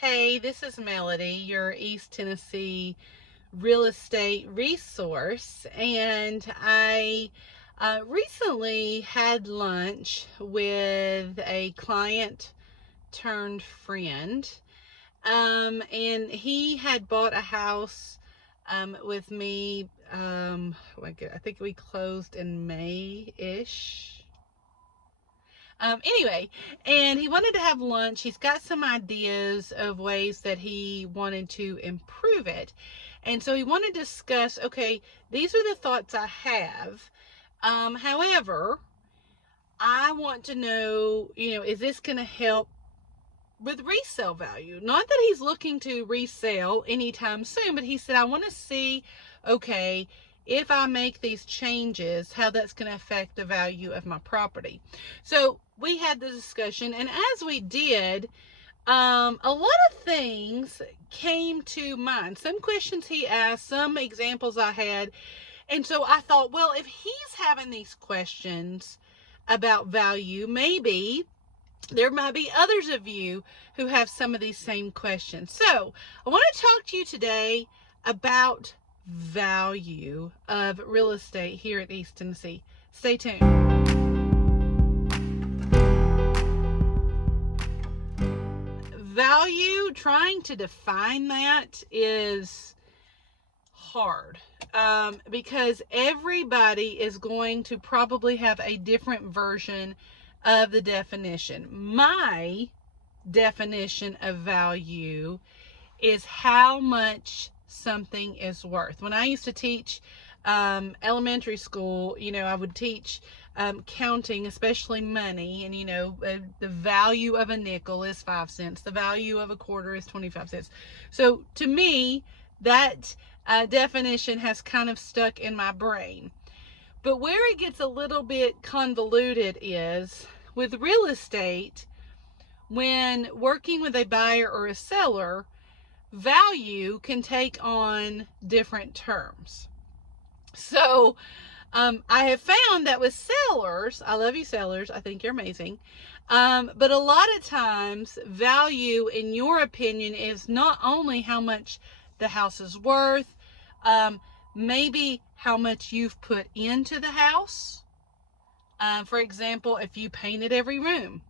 Hey, this is Melody, your East Tennessee real estate resource. And I recently had lunch with a client turned friend. And he had bought a house with me. I think we closed in May-ish. Anyway, and he wanted to have lunch. He's got some ideas of ways that he wanted to improve it. And so he wanted to discuss, okay, these are the thoughts I have. However, I want to know, is this going to help with resale value? Not that he's looking to resell anytime soon, but he said, I want to see, okay, if I make these changes, how that's going to affect the value of my property. So we had the discussion, and as we did, a lot of things came to mind. Some questions he asked, some examples I had. And so I thought, well, if he's having these questions about value, maybe there might be others of you who have some of these same questions. So I want to talk to you today about value of real estate here at East Tennessee. Stay tuned. Value, trying to define that is hard because everybody is going to probably have a different version of the definition. My definition of value is how much something is worth. When I used to teach elementary school, I would teach counting, especially money, and the value of a nickel is 5 cents, the value of a quarter is 25 cents. So to me, that definition has kind of stuck in my brain. But where it gets a little bit convoluted is with real estate, when working with a buyer or a seller, value can take on different terms. So I have found that with sellers, I love you sellers, I think you're amazing, but a lot of times value, in your opinion, is not only how much the house is worth, maybe how much you've put into the house. For example, if you painted every room,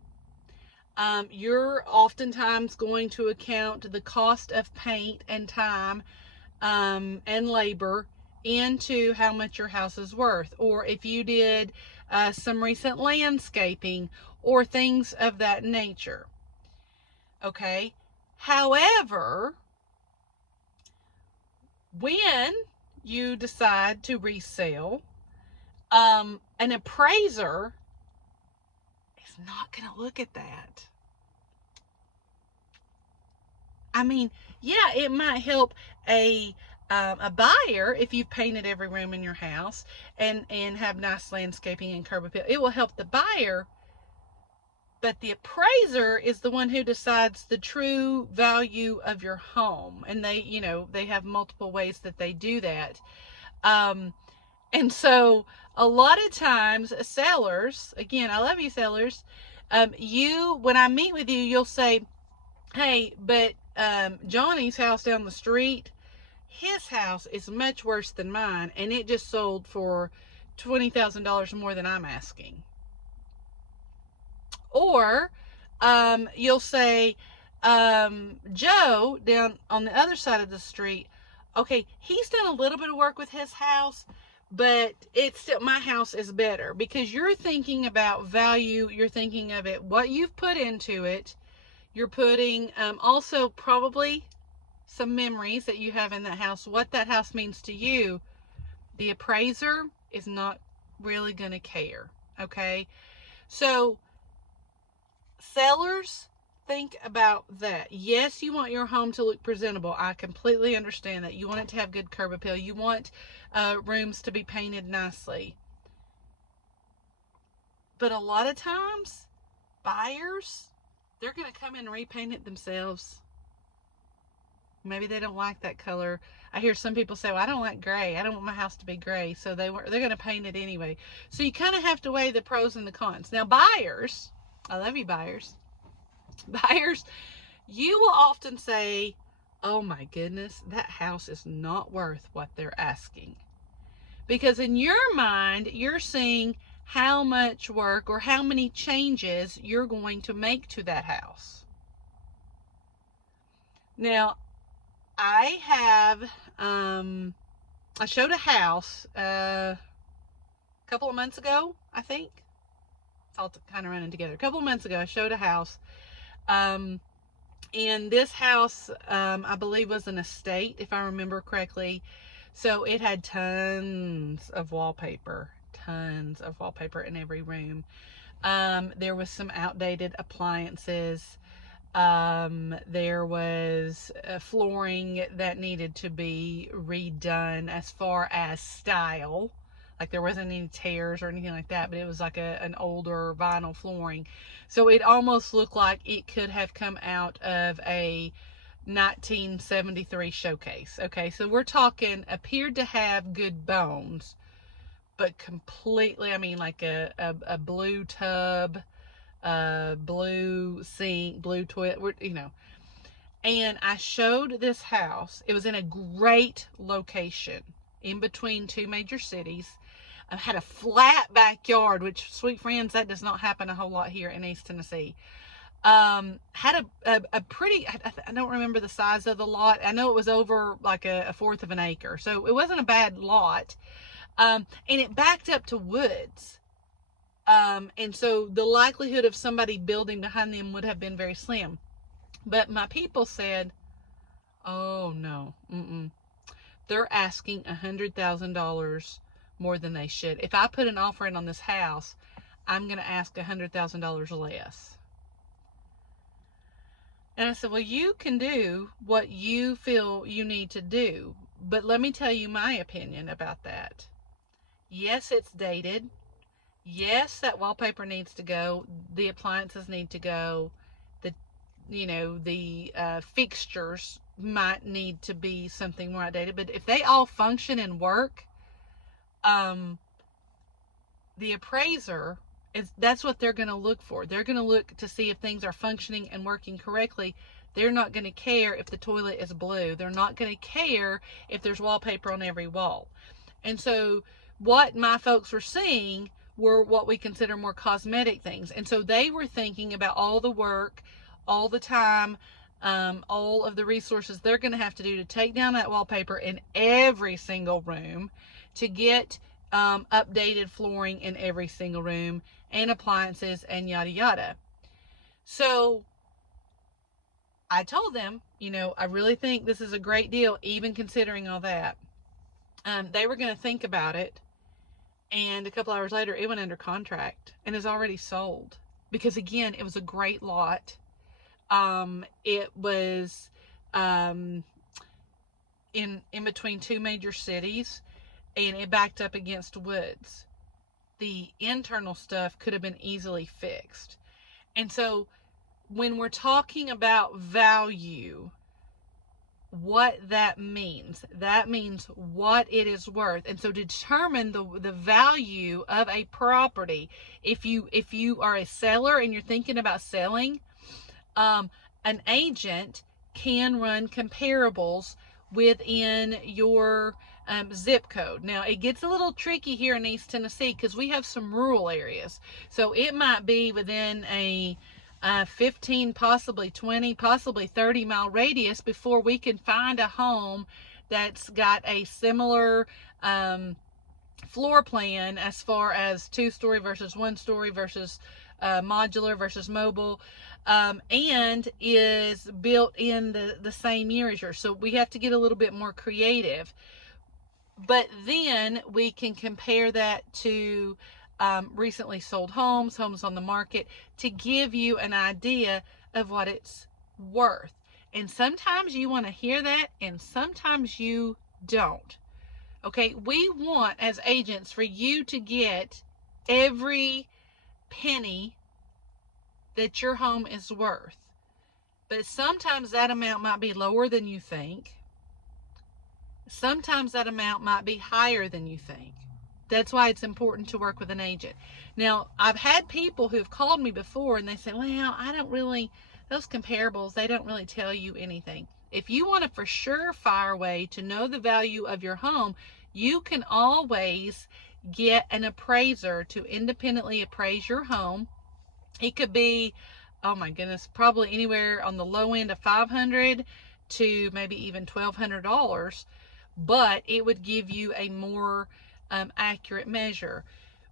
you're oftentimes going to account the cost of paint and time and labor into how much your house is worth. Or if you did some recent landscaping or things of that nature. Okay. However, when you decide to resell, an appraiser is not going to look at that. I mean, yeah, it might help a buyer if you've painted every room in your house and have nice landscaping and curb appeal. It will help the buyer, but the appraiser is the one who decides the true value of your home. And they have multiple ways that they do that. And so a lot of times sellers, again, I love you sellers, when I meet with you, you'll say, hey, but Johnny's house down the street, his house is much worse than mine, and it just sold for $20,000 more than I'm asking. Or you'll say, Joe down on the other side of the street, okay, he's done a little bit of work with his house, but it's still, my house is better, because you're thinking about value. You're thinking of it, what you've put into it. You're putting also probably some memories that you have in that house, what that house means to you. The appraiser is not really going to care. Okay. So sellers, think about that. Yes, you want your home to look presentable. I completely understand that. You want it to have good curb appeal. You want rooms to be painted nicely. But a lot of times, buyers, they're going to come in and repaint it themselves. Maybe they don't like that color. I hear some people say, well, I don't like gray. I don't want my house to be gray. So they're going to paint it anyway. So you kind of have to weigh the pros and the cons. Now, buyers, I love you buyers. Buyers, you will often say, oh my goodness, that house is not worth what they're asking. Because in your mind, you're seeing how much work or how many changes you're going to make to that house. Now, I have, I showed a house a couple of months ago, I think. It's all kind of running together. A couple of months ago, I showed a house. And this house, I believe, was an estate, if I remember correctly. So it had tons of wallpaper in every room. There was some outdated appliances. There was flooring that needed to be redone as far as style. Like there wasn't any tears or anything like that, but it was like an older vinyl flooring. So it almost looked like it could have come out of a 1973 showcase. Okay, so we're talking appeared to have good bones, but completely, I mean, like a blue tub, blue sink, blue toilet, you know. And I showed this house. It was in a great location in between two major cities. I had a flat backyard, which, sweet friends, that does not happen a whole lot here in East Tennessee. Had a pretty, I don't remember the size of the lot. I know it was over like a fourth of an acre. So it wasn't a bad lot. And it backed up to woods. And so the likelihood of somebody building behind them would have been very slim. But my people said, oh no, they're asking $100,000 more than they should. If I put an offer in on this house, I'm going to ask $100,000 less. And I said, well, you can do what you feel you need to do. But let me tell you my opinion about that. Yes, it's dated. Yes, that wallpaper needs to go. The appliances need to go. The fixtures might need to be something more outdated. But if they all function and work, the appraiser that's what they're going to look for. They're going to look to see if things are functioning and working correctly. They're not going to care if the toilet is blue. They're not going to care if there's wallpaper on every wall. And so what my folks were seeing were what we consider more cosmetic things. And so they were thinking about all the work, all the time, all of the resources they're going to have to do to take down that wallpaper in every single room, to get updated flooring in every single room, and appliances, and yada yada. So I told them, I really think this is a great deal, even considering all that. They were going to think about it, and a couple hours later it went under contract and is already sold, because again, it was a great lot. It was in between two major cities, and it backed up against woods. The internal stuff could have been easily fixed. And so when we're talking about value, what that means what it is worth. And so to determine the value of a property, if you are a seller and you're thinking about selling, an agent can run comparables within your zip code. Now, it gets a little tricky here in East Tennessee because we have some rural areas. So it might be within a 15, possibly 20, possibly 30 mile radius before we can find a home that's got a similar floor plan as far as 2-story versus 1-story versus modular versus mobile, and is built in the same year as yours. So we have to get a little bit more creative. But then we can compare that to recently sold homes on the market, to give you an idea of what it's worth. And sometimes you want to hear that, and sometimes you don't. Okay, we want as agents for you to get every penny that your home is worth. But sometimes that amount might be lower than you think. Sometimes that amount might be higher than you think. That's why it's important to work with an agent. Now, I've had people who've called me before and they say, well, I don't really those comparables, they don't really tell you anything. If you want a for sure fire way to know the value of your home, you can always get an appraiser to independently appraise your home. It could be, oh my goodness, probably anywhere on the low end of $500 to maybe even $1,200, but it would give you a more accurate measure.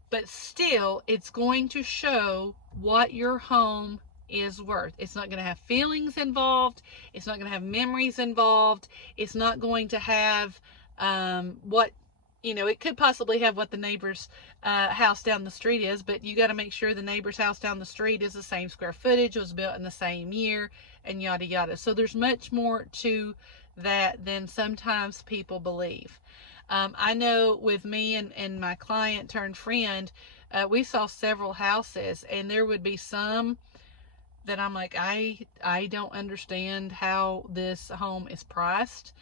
But still, it's going to show what your home is worth. It's not going to have feelings involved. It's not going to have memories involved. It's not going to have what, it could possibly have what the neighbor's house down the street is, but you got to make sure the neighbor's house down the street is the same square footage, was built in the same year, and yada yada. So there's much more to that than sometimes people believe. I know with me and my client turned friend, we saw several houses, and there would be some that I'm like, I don't understand how this home is priced.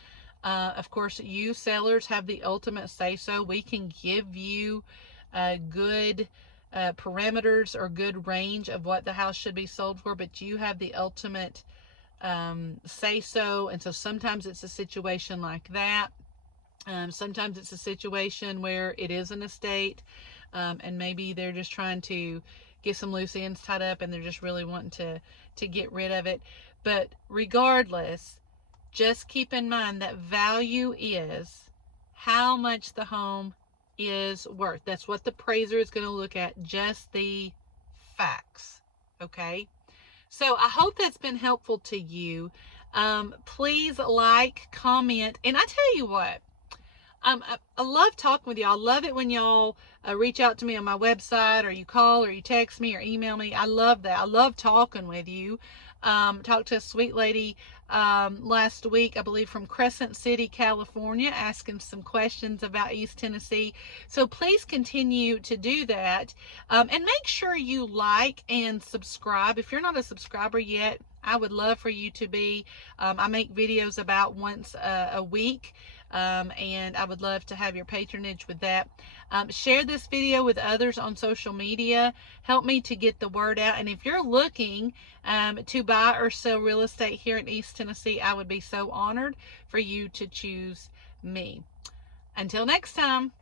Of course, you sellers have the ultimate say-so. We can give you good parameters or good range of what the house should be sold for, but you have the ultimate say-so. And so sometimes it's a situation like that. Sometimes it's a situation where it is an estate, and maybe they're just trying to get some loose ends tied up, and they're just really wanting to get rid of it. But regardless, just keep in mind that value is how much the home is worth. That's what the appraiser is going to look at, just the facts. Okay? So I hope that's been helpful to you. Please like, comment, and I tell you what, I love talking with y'all. I love it when y'all reach out to me on my website, or you call, or you text me, or email me. I love that. I love talking with you. Talked to a sweet lady last week, I believe, from Crescent City, California, asking some questions about East Tennessee. So please continue to do that. And make sure you like and subscribe. If you're not a subscriber yet, I would love for you to be. I make videos about once a week. And I would love to have your patronage with that. Share this video with others on social media. Help me to get the word out. And if you're looking to buy or sell real estate here in East Tennessee, I would be so honored for you to choose me. Until next time.